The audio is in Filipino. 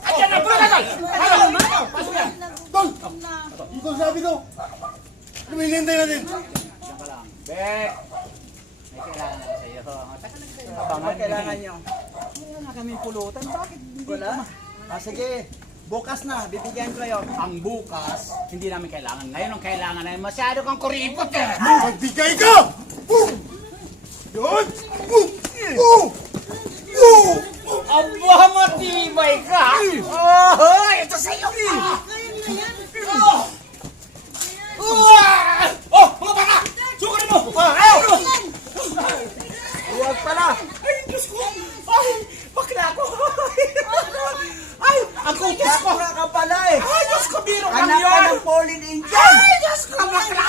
Ayan na, bro, tol! Pasok yan! Tol! Ito sabi to! Lumilintay natin! Diyan ka lang. Bek! May kailangan ako sa'yo. Taka lang kayo. Ano kailangan nyo? Wala na kaming pulutan. Bakit hindi Wala? Sige. Bukas na, bibigyan ko yun. Ang bukas, hindi namin kailangan. Ngayon ang kailangan ay masyado kang kuripot eh. Magbigay ka! Yun! Aba, matibay ka! Oh, ito sa'yo! Oh, mga baka! Sukarin mo! Huwag pala. Ay, Diyos ko! Ay, bakla ko! Ay, ang kutis ko! Bakla ka pala eh. Ay, Dus ko, biro kang Anak ka yun! ng Pauline Angel. Ay, Diyos ko, bakla